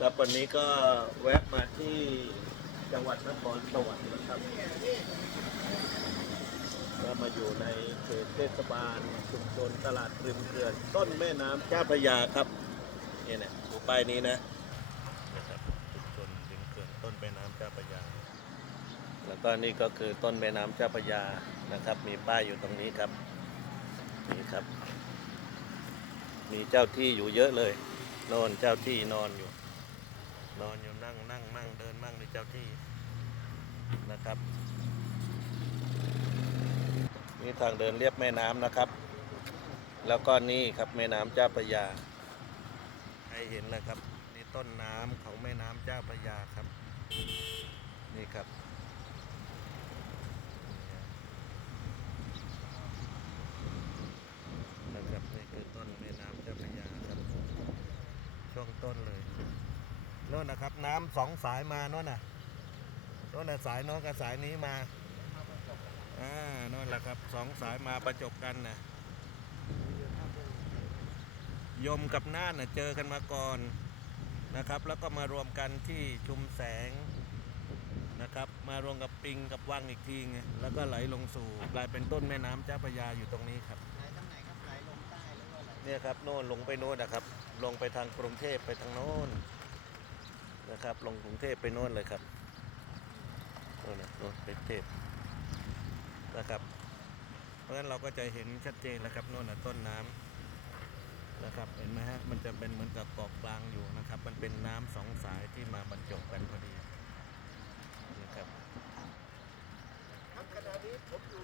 ครับวันนี้ก็แวะมาที่จังหวัดนครสวรรค์นะครับก็มาอยู่ในเขตเทศบาลชุมชนตลาดริมเขื่อนต้นแม่น้ำเจ้าพระยาครับนี่นะดูป้ายนี้นะนะครับชุมชนริมเขื่อนต้นแม่น้ำเจ้าพระยา แล้วก็นี่ก็คือต้นแม่น้ำเจ้าพระยานะครับ มีป้ายอยู่ตรงนี้ครับนี่ครับ มีเจ้าที่อยู่เยอะเลยนอนเจ้าที่นอนอยู่ อนอยู่นั่งนั่งนั่งเดินมั่งในเจ้าที่นะครับ นี่ทางเดินเรียบแม่น้ำนะครับ แล้วก็นี่ครับแม่น้ำเจ้าพระยาให้เห็นเลยครับนี่ต้นน้ำของแม่น้ำเจ้าพระยาครับ นี่ครับนะครับนี่คือต้นแม่น้ำเจ้าพระยาครับ ช่วงต้นเลย โน่นนะครับ น้ำสองสายมาโน่นน่ะโน่นน่ะสายโน้นกับสายนี้มาอ่าโน่นแหละครับสองสายมาประจบกันนะยมกับน่านน่ะเจอกันมาก่อนนะครับ แล้วก็มารวมกันที่ชุมแสงนะครับ มารวมกับปิงกับวังอีกทีไงแล้วก็ไหลลงสู่กลายเป็นต้นแม่น้ำเจ้าพระยาอยู่ตรงนี้ครับไหลทางไหนครับไหลลงใต้หรือว่าไหลเนี่ยครับโน่นลงไปโน่นนะครับ ลงไปทางกรุงเทพไปทางโน้น นะครับ ลงกรุงเทพไปโน่นเลยครับโน่นนะโน่นไปเทพนะครับ เพราะฉะนั้นเราก็จะเห็นชัดเจนแล้วครับโน่นนะต้นน้ำนะครับเห็นไหมฮะมันจะเป็นเหมือนกับเกาะกลางอยู่นะครับ มันเป็นน้ำสองสายที่มาบรรจบกันพอดี